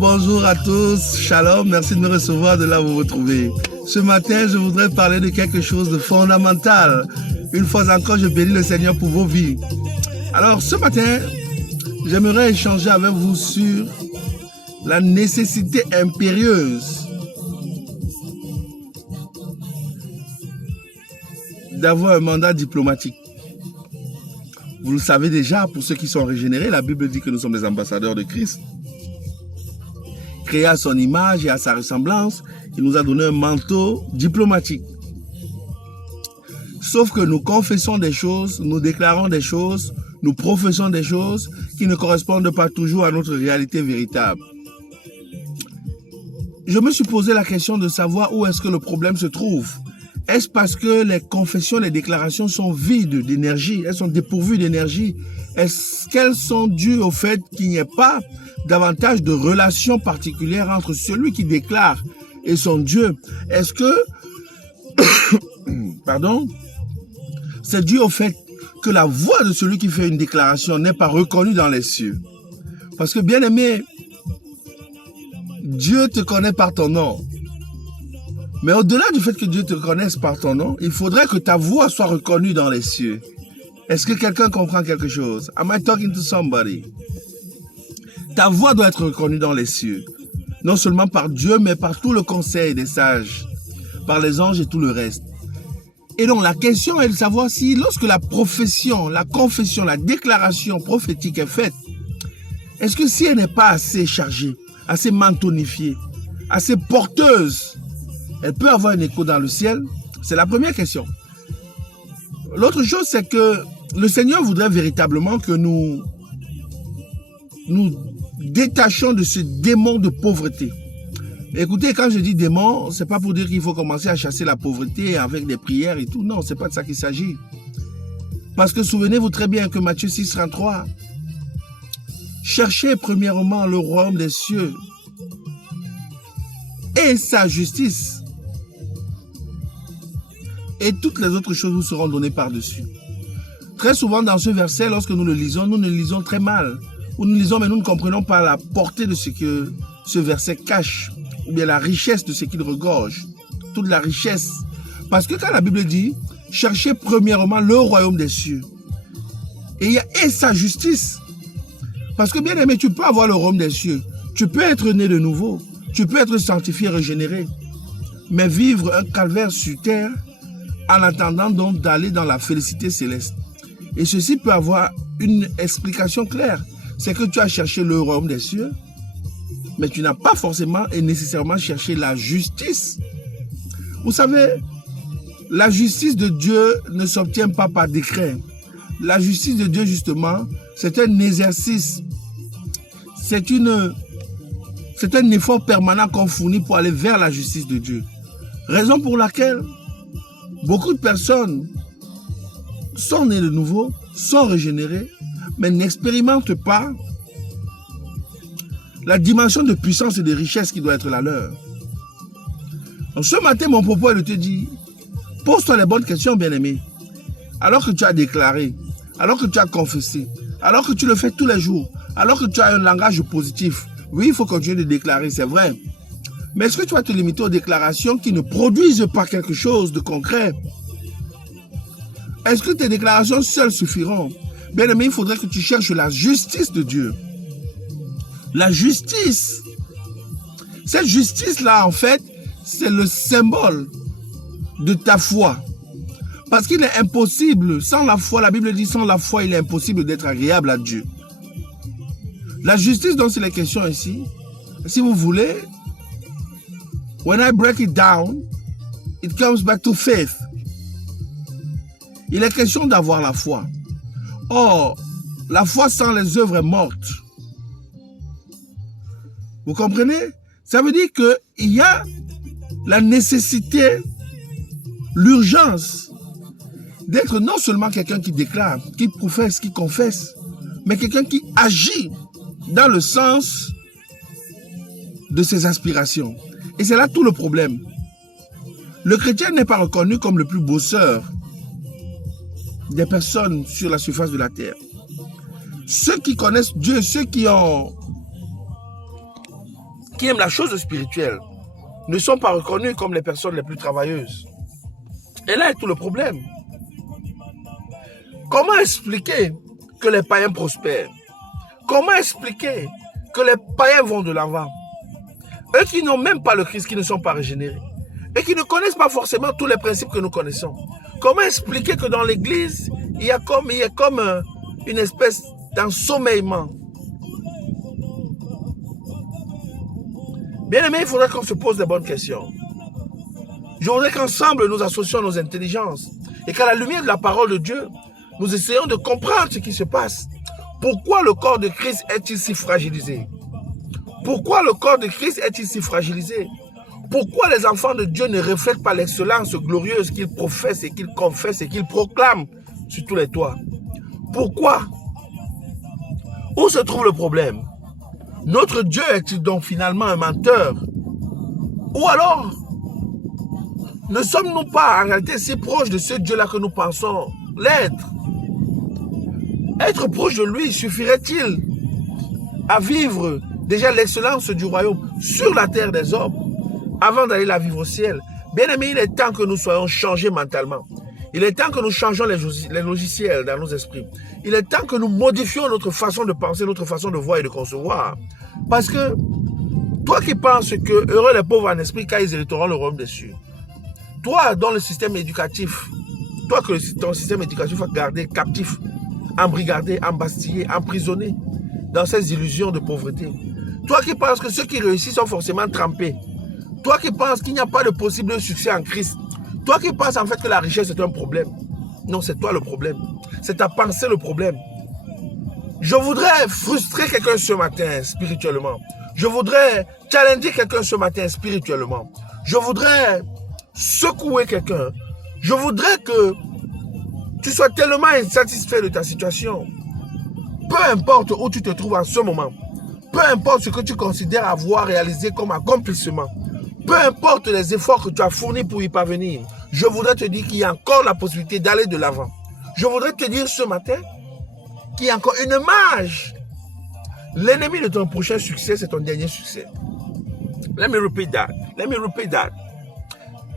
Bonjour à tous, shalom, merci de me recevoir de là où vous vous trouvez. Ce matin, je voudrais parler de quelque chose de fondamental. Une fois encore, je bénis le Seigneur pour vos vies. Alors, ce matin, j'aimerais échanger avec vous sur la nécessité impérieuse d'avoir un mandat diplomatique. Vous le savez déjà, pour ceux qui sont régénérés, la Bible dit que nous sommes des ambassadeurs de Christ. Créé à son image et à sa ressemblance, il nous a donné un manteau diplomatique. Sauf que nous confessons des choses, nous déclarons des choses, nous professons des choses qui ne correspondent pas toujours à notre réalité véritable. Je me suis posé la question de savoir où est-ce que le problème se trouve. Est-ce parce que les confessions, les déclarations sont vides d'énergie, elles sont dépourvues d'énergie? Est-ce qu'elles sont dues au fait qu'il n'y ait pas davantage de relations particulières entre celui qui déclare et son Dieu? Est-ce que, c'est dû au fait que la voix de celui qui fait une déclaration n'est pas reconnue dans les cieux? Parce que, bien aimé, Dieu te connaît par ton nom. Mais au-delà du fait que Dieu te connaisse par ton nom, il faudrait que ta voix soit reconnue dans les cieux. Est-ce que quelqu'un comprend quelque chose? Am I talking to somebody? Ta voix doit être reconnue dans les cieux. Non seulement par Dieu, mais par tout le conseil des sages, par les anges et tout le reste. Et donc la question est de savoir si lorsque la profession, la confession, la déclaration prophétique est faite, est-ce que si elle n'est pas assez chargée, assez mantonifiée, assez porteuse, elle peut avoir un écho dans le ciel? C'est la première question. L'autre chose, c'est que le Seigneur voudrait véritablement que nous détachons de ce démon de pauvreté. Écoutez, quand je dis démon, c'est pas pour dire qu'il faut commencer à chasser la pauvreté avec des prières et tout. Non, c'est pas de ça qu'il s'agit. Parce que souvenez-vous très bien que Matthieu 6, 33, cherchez premièrement le royaume des cieux et sa justice, et toutes les autres choses vous seront données par-dessus. Très souvent dans ce verset, lorsque nous le lisons très mal. Ou nous lisons, mais nous ne comprenons pas la portée de ce que ce verset cache, ou bien la richesse de ce qu'il regorge, toute la richesse. Parce que quand la Bible dit, cherchez premièrement le royaume des cieux, et il y a et sa justice. Parce que bien aimé, tu peux avoir le royaume des cieux, tu peux être né de nouveau, tu peux être sanctifié, régénéré, mais vivre un calvaire sur terre, en attendant donc d'aller dans la félicité céleste. Et ceci peut avoir une explication claire. C'est que tu as cherché le royaume des cieux, mais tu n'as pas forcément et nécessairement cherché la justice. Vous savez, la justice de Dieu ne s'obtient pas par décret. La justice de Dieu, justement, c'est un exercice. C'est un effort permanent qu'on fournit pour aller vers la justice de Dieu. Raison pour laquelle beaucoup de personnes sont nées de nouveau, sont régénérées, mais n'expérimentent pas la dimension de puissance et de richesse qui doit être la leur. Donc ce matin, mon propos est de te dire, pose-toi les bonnes questions, bien-aimé. Alors que tu as déclaré, alors que tu as confessé, alors que tu le fais tous les jours, alors que tu as un langage positif, oui, il faut continuer de déclarer, c'est vrai. Mais est-ce que tu vas te limiter aux déclarations qui ne produisent pas quelque chose de concret? Est-ce que tes déclarations seules suffiront? Bien aimé, il faudrait que tu cherches la justice de Dieu. La justice. Cette justice-là, en fait, c'est le symbole de ta foi. Parce qu'il est impossible, sans la foi, la Bible dit, sans la foi, il est impossible d'être agréable à Dieu. La justice dont c'est la question ici, si vous voulez, when I break it down, It comes back to faith. Il est question d'avoir la foi. Or, la foi sans les œuvres est morte. Vous comprenez? Ça veut dire qu'il y a la nécessité, l'urgence d'être non seulement quelqu'un qui déclare, qui professe, qui confesse, mais quelqu'un qui agit dans le sens de ses aspirations. Et c'est là tout le problème. Le chrétien n'est pas reconnu comme le plus bosseur des personnes sur la surface de la terre. Ceux qui connaissent Dieu, ceux qui aiment la chose spirituelle, ne sont pas reconnus comme les personnes les plus travailleuses. Et là est tout le problème. Comment expliquer que les païens prospèrent? Comment expliquer que les païens vont de l'avant? Eux qui n'ont même pas le Christ, qui ne sont pas régénérés, et qui ne connaissent pas forcément tous les principes que nous connaissons. Comment expliquer que dans l'église, il y a comme une espèce d'ensommeillement? Bien aimé, il faudrait qu'on se pose des bonnes questions. Je voudrais qu'ensemble nous associons nos intelligences et qu'à la lumière de la parole de Dieu, nous essayons de comprendre ce qui se passe. Pourquoi le corps de Christ est-il si fragilisé? Pourquoi le corps de Christ est-il si fragilisé? Pourquoi les enfants de Dieu ne reflètent pas l'excellence glorieuse qu'ils professent et qu'ils confessent et qu'ils proclament sur tous les toits? Pourquoi? Où se trouve le problème? Notre Dieu est-il donc finalement un menteur? Ou alors, ne sommes-nous pas en réalité si proches de ce Dieu-là que nous pensons l'être? Être proche de lui suffirait-il à vivre déjà l'excellence du royaume sur la terre des hommes avant d'aller la vivre au ciel? Bien aimé, il est temps que nous soyons changés mentalement. Il est temps que nous changeons les logiciels dans nos esprits. Il est temps que nous modifions notre façon de penser, notre façon de voir et de concevoir. Parce que toi qui penses que heureux les pauvres en esprit car ils hériteront le royaume des cieux. Toi dans le système éducatif, toi que ton système éducatif a gardé captif, embrigadé, embastillé, emprisonné dans ces illusions de pauvreté. Toi qui penses que ceux qui réussissent sont forcément trempés. Toi qui penses qu'il n'y a pas de possible succès en Christ. Toi qui penses en fait que la richesse est un problème. Non, c'est toi le problème. C'est ta pensée le problème. Je voudrais frustrer quelqu'un ce matin spirituellement. Je voudrais challenger quelqu'un ce matin spirituellement. Je voudrais secouer quelqu'un. Je voudrais que tu sois tellement insatisfait de ta situation. Peu importe où tu te trouves en ce moment. Peu importe ce que tu considères avoir réalisé comme accomplissement. Peu importe les efforts que tu as fournis pour y parvenir. Je voudrais te dire qu'il y a encore la possibilité d'aller de l'avant. Je voudrais te dire ce matin qu'il y a encore une marge. L'ennemi de ton prochain succès, c'est ton dernier succès. Let me repeat that. Let me repeat that.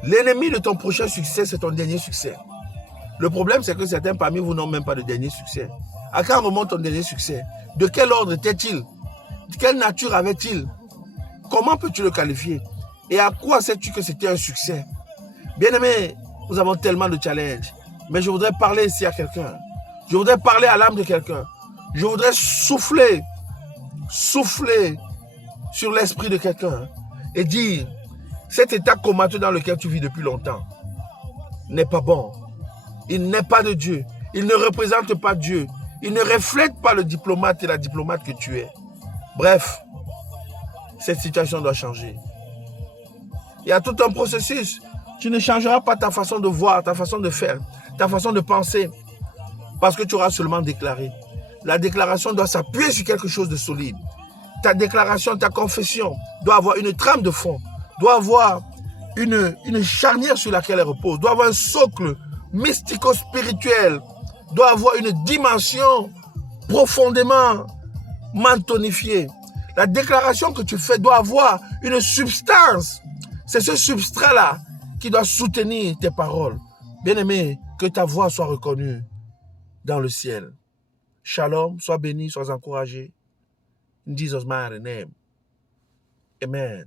L'ennemi de ton prochain succès, c'est ton dernier succès. Le problème, c'est que certains parmi vous n'ont même pas de dernier succès. À quand remonte ton dernier succès? De quel ordre était-il? De quelle nature avait-il? Comment peux-tu le qualifier? Et à quoi sais-tu que c'était un succès? Bien aimé, nous avons tellement de challenges. Mais je voudrais parler ici à quelqu'un. Je voudrais parler à l'âme de quelqu'un. Je voudrais souffler sur l'esprit de quelqu'un et dire, cet état comateux dans lequel tu vis depuis longtemps n'est pas bon. Il n'est pas de Dieu. Il ne représente pas Dieu. Il ne reflète pas le diplomate et la diplomate que tu es. Bref, cette situation doit changer. Il y a tout un processus. Tu ne changeras pas ta façon de voir, ta façon de faire, ta façon de penser, parce que tu auras seulement déclaré. La déclaration doit s'appuyer sur quelque chose de solide. Ta déclaration, ta confession doit avoir une trame de fond, doit avoir une charnière sur laquelle elle repose, doit avoir un socle mystico-spirituel, doit avoir une dimension profondément mentonifiée. La déclaration que tu fais doit avoir une substance. C'est ce substrat-là qui doit soutenir tes paroles. Bien-aimé, que ta voix soit reconnue dans le ciel. Shalom, sois béni, sois encouragé. In Jesus' mighty name. Amen.